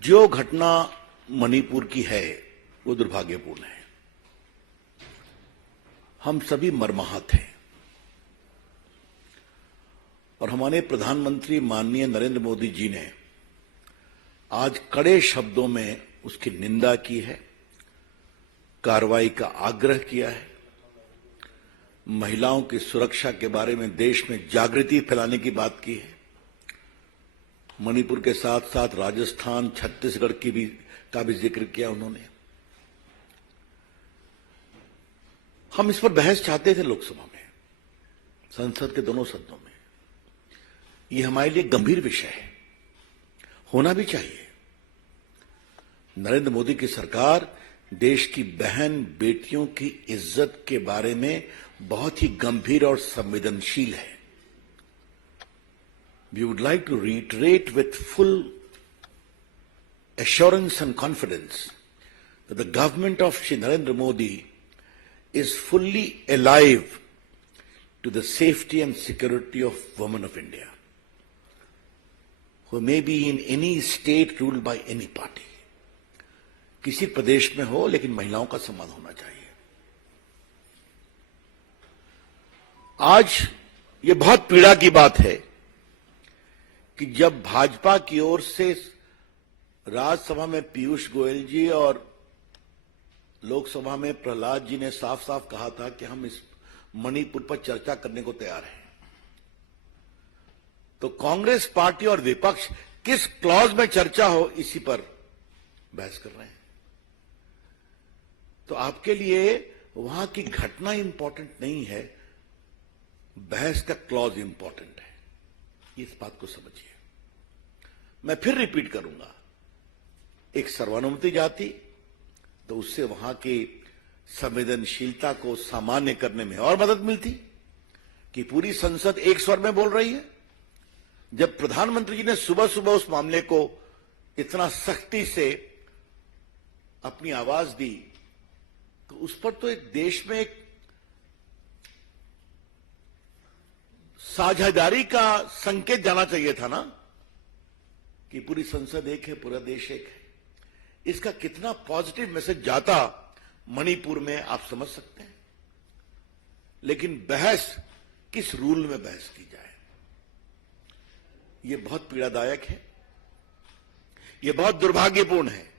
जो घटना मणिपुर की है वो दुर्भाग्यपूर्ण है। हम सभी मर्माहत हैं और हमारे प्रधानमंत्री माननीय नरेंद्र मोदी जी ने आज कड़े शब्दों में उसकी निंदा की है, कार्रवाई का आग्रह किया है। महिलाओं की सुरक्षा के बारे में देश में जागृति फैलाने की बात की है। मणिपुर के साथ साथ राजस्थान, छत्तीसगढ़ का भी जिक्र किया उन्होंने। हम इस पर बहस चाहते थे लोकसभा में, संसद के दोनों सदनों में। यह हमारे लिए गंभीर विषय है, होना भी चाहिए। नरेंद्र मोदी की सरकार देश की बहन बेटियों की इज्जत के बारे में बहुत ही गंभीर और संवेदनशील है। We would like to reiterate with full assurance and confidence that the government of Shri Narendra Modi is fully alive to the safety and security of women of India, who may be in any state ruled by any party. किसी प्रदेश में हो, लेकिन महिलाओं का सम्मान होना चाहिए। आज ये बहुत पीड़ा की बात है कि जब भाजपा की ओर से राज्यसभा में पीयूष गोयल जी और लोकसभा में प्रहलाद जी ने साफ साफ कहा था कि हम इस मणिपुर पर चर्चा करने को तैयार हैं, तो कांग्रेस पार्टी और विपक्ष किस क्लॉज में चर्चा हो इसी पर बहस कर रहे हैं। तो आपके लिए वहां की घटना इंपॉर्टेंट नहीं है, बहस का क्लॉज इंपॉर्टेंट है। इस बात को समझिए। मैं फिर रिपीट करूंगा, एक सर्वानुमति जाति तो उससे वहां की संवेदनशीलता को सामान्य करने में और मदद मिलती कि पूरी संसद एक स्वर में बोल रही है। जब प्रधानमंत्री जी ने सुबह सुबह उस मामले को इतना सख्ती से अपनी आवाज दी, तो उस पर तो एक देश में एक साझेदारी का संकेत जाना चाहिए था ना, कि पूरी संसद एक है, पूरा देश एक है। इसका कितना पॉजिटिव मैसेज जाता मणिपुर में, आप समझ सकते हैं। लेकिन बहस किस रूल में बहस की जाए, यह बहुत पीड़ादायक है, यह बहुत दुर्भाग्यपूर्ण है।